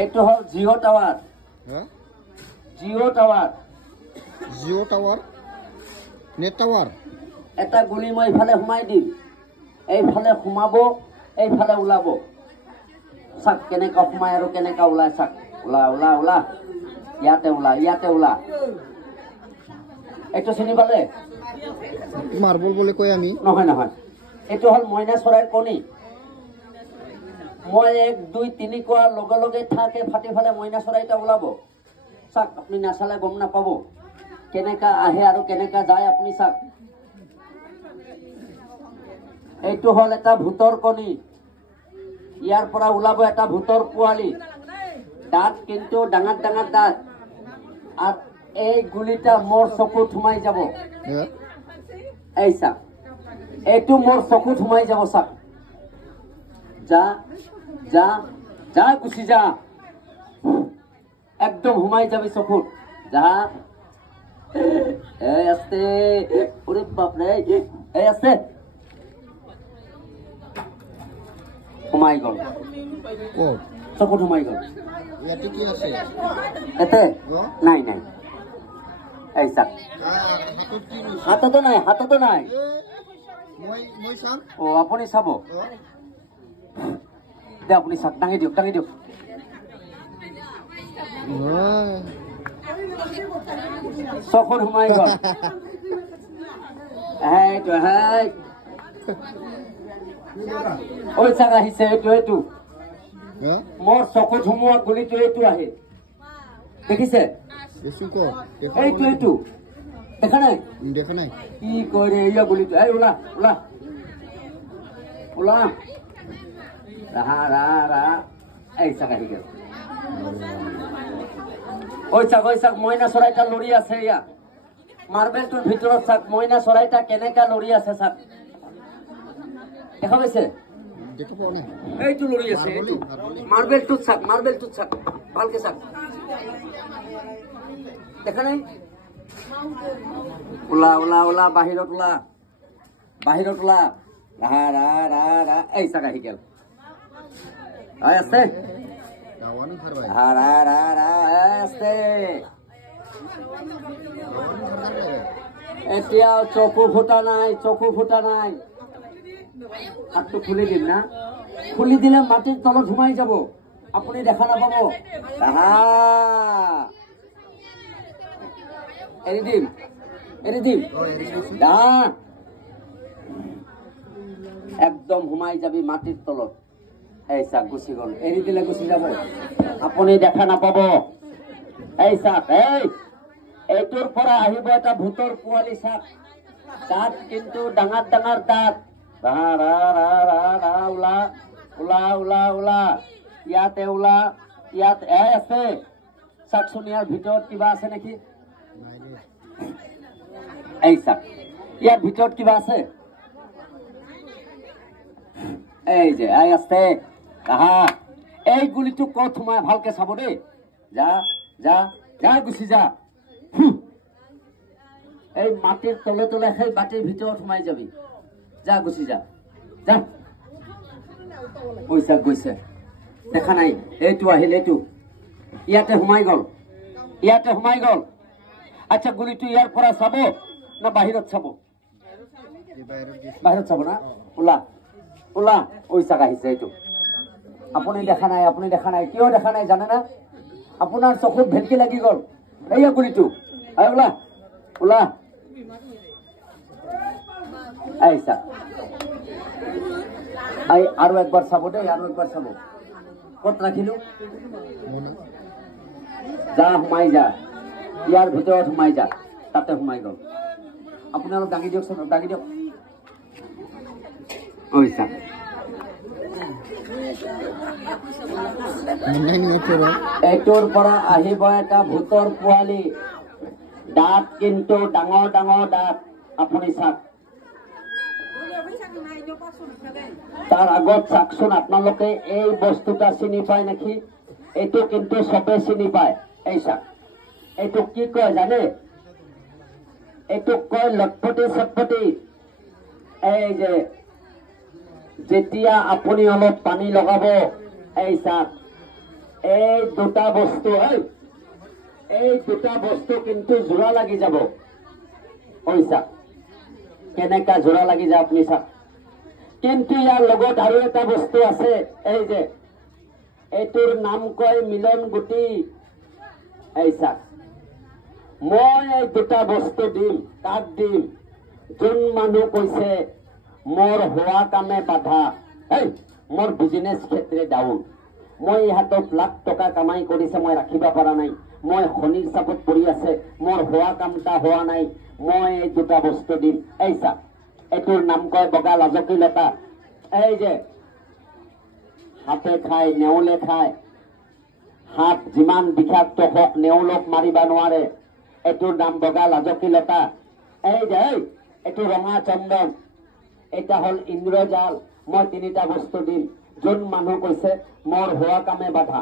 এইটো হল Jio' tower. Jio' tower. Jio' tower net tower. এটা গুলি মই ইফালে সোমাই দিম, এইফালে সোমাব, এইফালে ওলাব। চাক কেনেকা সোমাই আৰু কেনেকা ওলাই চাক। ওলা ওলা ওলা, ইয়াতে ওলা, ইয়াতে ওলা। এইটো চিনি পালে? মাৰ্বল বুলি কয় আমি। নহয় নহয়, এইটো হল মইনা চৰাইৰ কণী। মই 1 2 3 কোৱাৰ লগে লগে থাকে ফাটি ফালে মইনা চৰাইটা ওলাব। চাক আপুনি নাচালে গম নাপাব কেনেকা আহে আৰু কেনেকা যায়। আপুনি চাক, এইটো হল এটা ভূতৰ কণী। ইয়াৰ পৰা ওলাব এটা ভূতৰ পোৱালি। দাঁত কিন্তু ডাঙৰ ডাঙৰ দাঁত। আর এই গুলিটা মোর চকুত সোমাই যাব। এই চাক, এইটো মোর চকুত সোমাই যাব। চাক, যা যা যা, গুচি যা, একদম সোমাই যাবি চকুত। যা, এই আস্তে, ওরে বাপরে, এই আস্তে, সোমাই গল চকুত, সোমাই গল। এতে নাই নাই, এই চাক, হাততো নাই, হাততো নাই। ও আপুনি চাব দে, আপুনি চাক, দাঙি দিয়ক, দাঙি দিয়ক। চকুত সোমাই গল। এইটো ওই চাক আহিছে, এইটো এইটো মোৰ চকুত সোমোৱা গুলিটো এইটো আহে, দেখিছে? এইটো এইটো দেখা নাই? দেখা নাই। কি কয় ৰে এইয়া গুলিটো? এই ওলা ওলা ওলা, ৰাহা ৰাহা ৰাহা। এই চাক আহি গেল। ওই চাক মইনা চৰাইটা লৰি আছে। এয়া মাৰ্বেলটোৰ ভিতৰত চাক, মইনা চৰাইটা কেনেকা লৰি আছে চাক, দেখা পাইছে? এইটো লৰি আছে, এইটো মাৰ্বেলটোত চাক, মাৰ্বেলটোত চাক, ভালকে চাক, দেখা নাই? ওলা ওলা ওলা, বাহিৰত ওলা, বাহিৰত ওলা, ৰাহা ৰাহা ৰাহা ৰাহা। এই চাক আহি গেল। আছে ৰাহা ৰাহা ৰাহা ৰাহা, আছে। এতিয়াও চকু ফুটা নাই, চকু ফুটা নাই। হাতটো খুলি দিম না, খুলি দিলে মাটিৰ তলত সোমাই যাব, আপুনি দেখা নাপাব। এৰি দিম, এৰি দিম, একদম সোমাই যাবি মাটিৰ তলত। এই চাক গুচি গল, এৰি দিলে গুচি যাব, আপুনি দেখা নাপাব। এই চাক, এইটোৰ পৰা আহিব এটা ভূতৰ পোৱালি। চাক, দাঁত কিন্তু ডাঙৰ ডাঙৰ দাঁত। ওলা ওলা ওলা ওলা, ইয়াতে ওলা, ইয়াত আছে। চাকচোন, ইয়াৰ ভিতৰত কিবা আছে নেকি? এই চাক, ইয়াৰ ভিতৰত কিবা আছে। এই যে এই আছে, এই গুলিটো কত সোমাই ভালকে চাব দেই। যা যা যা, গুচি যা। এই মাটিৰ তলে তলে, সেই মাটিৰ ভিতৰত সোমাই যাবি। যা, গুচি যা, যা। গৈছে গৈছে, দেখা নাই? এইটো আহিল, এইটো ইয়াতে সোমাই গল, ইয়াতে সোমাই গল। আচ্ছা, গুলিটো ইয়াৰ পৰা চাব না বাহিৰত চাব? বাহিৰত চাব না? ওলা ওলা, ওই চাক আহিছে। এইটো আপুনি দেখা নাই, আপুনি দেখা নাই। কিয় দেখা নাই জানে না? আপোনাৰ চকুত ভেলকি লাগি গল। এইয়া গুলিটো, ওলা ওলা। এই চাক, আৰু একবাৰ চাব দেই, আৰু একবাৰ চাব। কত ৰাখিলো? যা, সোমাই যা, ইয়াৰ ভিতৰত সোমাই যা। তাতে সোমাই গল। আপুনি অলপ দাঙি দিয়ক, দাঙি দিয়ক। ওই চাক, এইটোৰ পৰা আহিব এটা ভূতৰ পোৱালি। দাঁত কিন্তু ডাঙৰ ডাঙৰ দাঁত। আপুনি চাক, তাৰ আগত চাকচোন, আপোনালোকে এই বস্তুটা চিনি পায় নেকি? এইটো কিন্তু চবে চিনি পায়। এই চাক, এইটো কি কয় জানে? এইটোক কয় লটপটি চটপটি। এই যে যেতিয়া আপুনি অলপ পানী লগাব, এই চাক, এই দুটা বস্তু এই দুটা বস্তু কিন্তু জোৰা লাগি যাব পইচা কেনেকা জোৰা লাগি যায় আপুনি চাওক কিন্তু ইয়াৰ লগত আৰু এটা বস্তু আছে এই যে এইটোৰ নাম কয় মিলন গুটি এই চাওক মই এই দুটা বস্তু দিম কাক দিম যোন মানুহ কৈছে মোৰ হোৱা কামে বাধা মোৰ বিজনেছ ক্ষেত্ৰে ডাউন মই হাতত লাখ টকা কামাই কৰিছে মই ৰাখিব পৰা নাই মই শনিৰ চাপত পৰি আছে মোৰ হোৱা কামটা হোৱা নাই মই এই দুটা বস্তু দিম এই চাওক এইটোৰ নাম কয় বগা লাজকী লতা এই যে সাপে খায় নেউলে খায় সাপ যিমান বিষাক্ত হওক নেউলক মাৰিব নোৱাৰে এইটোৰ নাম বগা লাজকী লতা এই যে এইটো ৰঙা চন্দন এটা হল ইন্দ্ৰজাল মই তিনিটা বস্তু দিম যোন মানুহ কৈছে মোৰ হোৱা কামে বাধা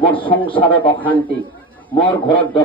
মোৰ সংসাৰত অশান্তি মোৰ ঘৰত 10টা